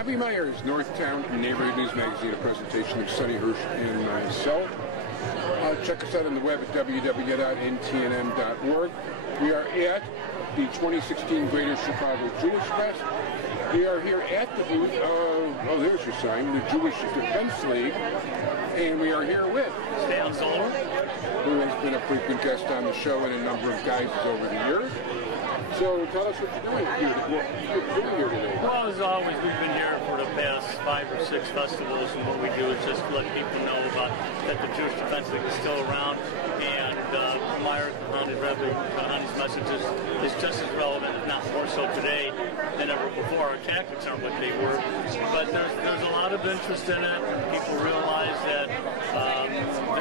Bobby Myers, Northtown Neighborhood News Magazine, a presentation of Sonny Hirsch and myself. Check us out on the web at www.ntnm.org. We are at the 2016 Greater Chicago Jewish Fest. We are here at the booth of, oh, there's your sign, the Jewish Defense League. And we are here with Zoller, who has been a frequent guest on the show and a number of guises over the years. So tell us what you're doing here. What you're doing here today. Well, as always, we've been here for the past 5 or 6 festivals, and what we do is just let people know about that the Jewish Defense League is still around, and Meyer Kahani's message is just as relevant, if not more so today than ever before. Our tactics aren't what they were, but there's a lot of interest in it, and people realize that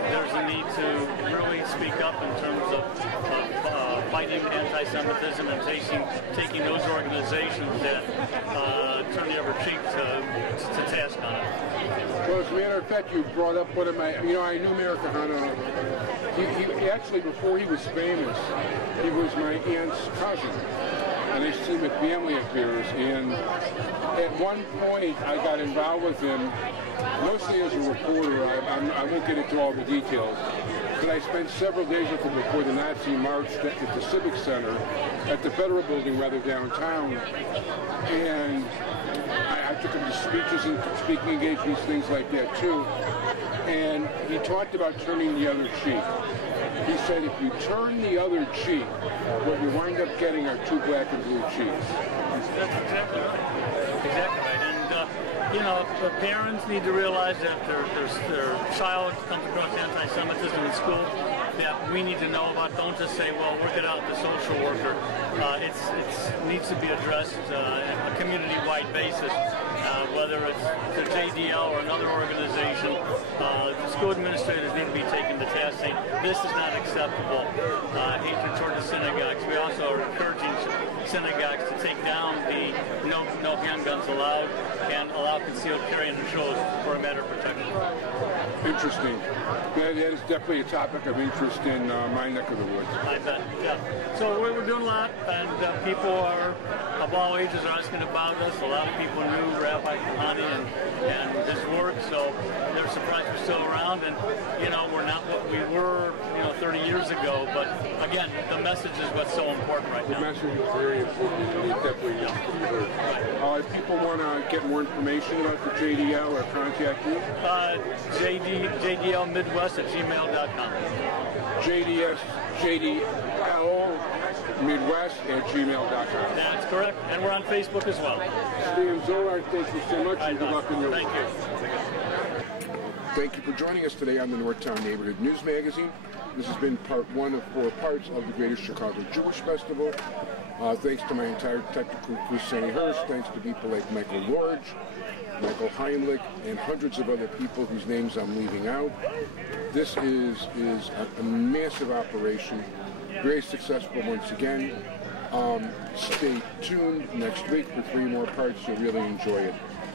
there's a need to really speak up in terms of fighting anti-Semitism and taking those organizations that turn the other cheek to task on it. Well, as a matter of fact, you brought up one of my, I knew Meir Kahane. He actually, before he was famous, he was my aunt's cousin. And I see him at family affairs. And at one point, I got involved with him, mostly as a reporter. I won't get into all the details. But I spent several days with him before the Nazi march at the Civic Center, at the Federal Building, rather, downtown. And I took him to speeches and speaking engagements, things like that, too. And he talked about turning the other cheek. He said, if you turn the other cheek, what you wind up getting are 2 black and blue cheeks. That's exactly right. Exactly right. And, the parents need to realize that their child comes across anti-Semitism in school that we need to know about. Don't just say, well, work it out with the social worker. It needs to be addressed on a community-wide basis, whether it's the JDL or another organization. School administrators need to be taken to task, saying this is not acceptable. Hatred toward the synagogues. We also are encouraging synagogues to take down the no handguns allowed and allow concealed carry in the shows for a matter of protection. Interesting. That is definitely a topic of interest in my neck of the woods. I bet, yeah. So we're doing a lot, and people of all ages are asking about us. A lot of people knew Rabbi Kahane and his work, so they're surprised we're still around. And, we're not what we were, 30 years ago. But, again, the message is what's so important right now. The message is very important. It definitely is. Right. If people want to get more information about the JDL or contact you? JDLMidwest@gmail.com. JDLMidwest@gmail.com. That's correct. And we're on Facebook as well. Steve Zoller, thank you so much, and good luck in your work. Thank you. Thank you for joining us today on the Northtown Neighborhood News Magazine. This has been part 1 of 4 parts of the Greater Chicago Jewish Festival. Thanks to my entire technical crew, Sonny Hirsch. Thanks to people like Michael Lorge, Michael Heinlich, and hundreds of other people whose names I'm leaving out. This is a massive operation, very successful once again. Stay tuned next week for 3 more parts. You'll really enjoy it.